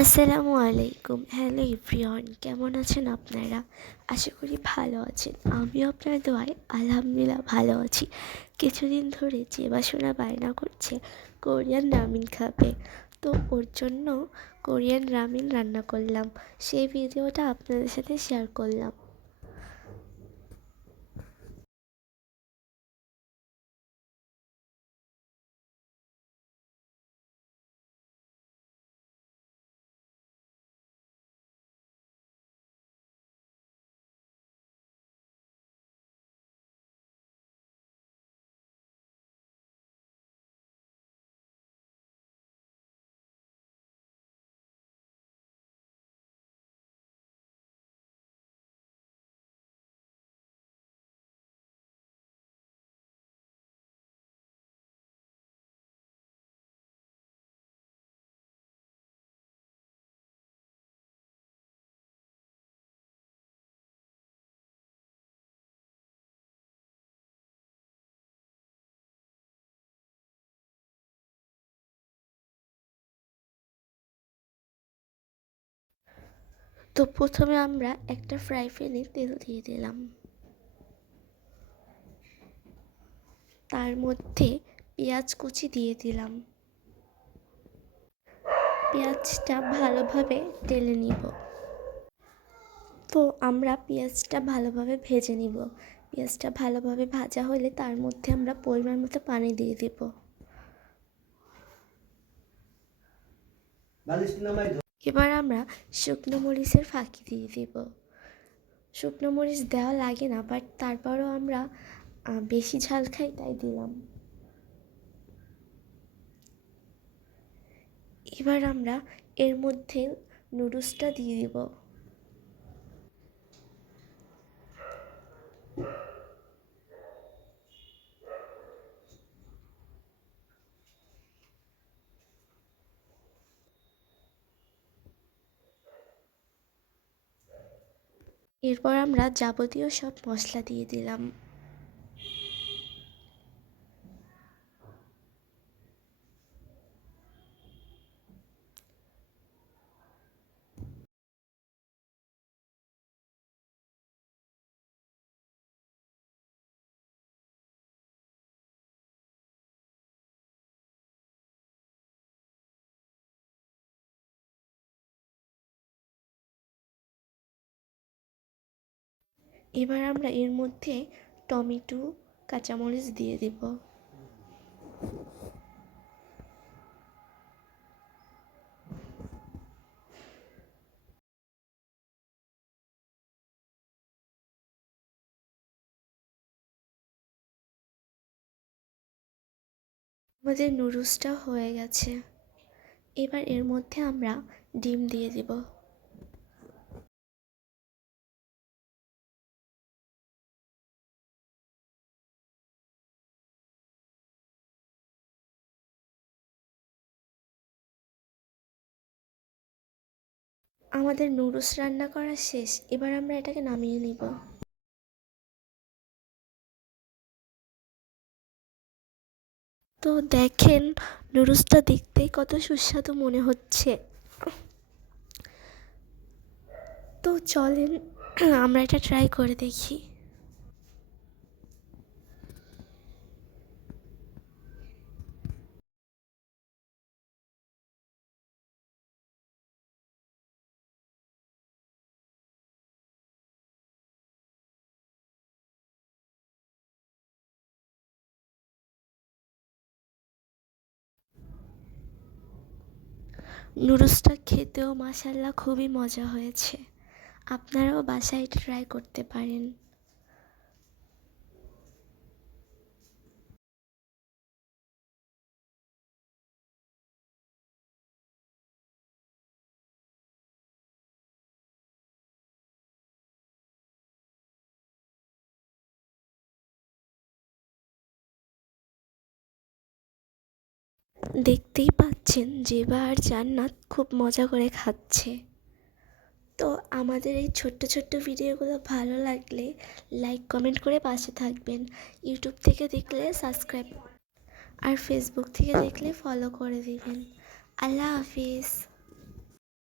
আসসালামু আলাইকুম। Hello everyone কেমন আছেন আপনারা? আশা করি ভালো আছেন। আমিও আপনার দোয়ায় আলহামদুলিল্লাহ ভালো আছি। কিছুদিন ধরে যে বাসনা বায়না করছে কোরিয়ান রামিন খাবে। তো ওর জন্য কোরিয়ান রামিন রান্না করলাম। সেই ভিডিওটা আপনাদের সাথে শেয়ার করলাম। তো প্রথমে আমরা একটা ফ্রাই প্যানে তেল দিয়ে দিলাম। তার মধ্যে পেঁয়াজ কুচি দিয়ে দিলাম। পেঁয়াজটা ভালোভাবে টেলে নিব। তো আমরা পেঁয়াজটা ভালোভাবে ভেজে নিব। পেঁয়াজটা ভালোভাবে ভাজা হলে তার মধ্যে আমরা পরিমাণ মতো পানি দিয়ে দিব। এবার আমরা শুকনো মরিচের ফাঁকি দিয়ে দিব। শুকনো মরিচ দেওয়া লাগে না বাট তারপরও আমরা বেশি ঝাল খাই তাই দিলাম। এবার আমরা এর মধ্যে নুডলসটা দিয়ে দিব। এরপর আমরা যাবতীয় সব মশলা দিয়ে দিলাম। এবার আমরা এর মধ্যে টমেটো, কাঁচামরিচ দিয়ে দেব। আমাদের নুডলসটা হয়ে গেছে। এবার এর মধ্যে আমরা ডিম দিয়ে দেব। আমাদের নুডলস রান্না করা শেষ, এবার আমরা এটাকে নামিয়ে নিব। তো দেখেন, নুডলসটা দেখতে কত সুস্বাদু মনে হচ্ছে। তো চলেন, আমরা এটা ট্রাই করে দেখি। নুডলসটা খেতেও মাসাল্লা খুবই মজা হয়েছে। আপনারাও বাসায় ট্রাই করতে পারেন। দেখতেই পাচ্ছেন জেবা আর জান্নাত খুব মজা করে খাচ্ছে। তো আমাদের এই ছোট্ট ছোট্ট ভিডিওগুলো ভালো লাগলে লাইক কমেন্ট করে পাশে থাকবেন। ইউটিউব থেকে দেখলে সাবস্ক্রাইব আর ফেসবুক থেকে দেখলে ফলো করে দিবেন। আল্লাহ হাফিজ।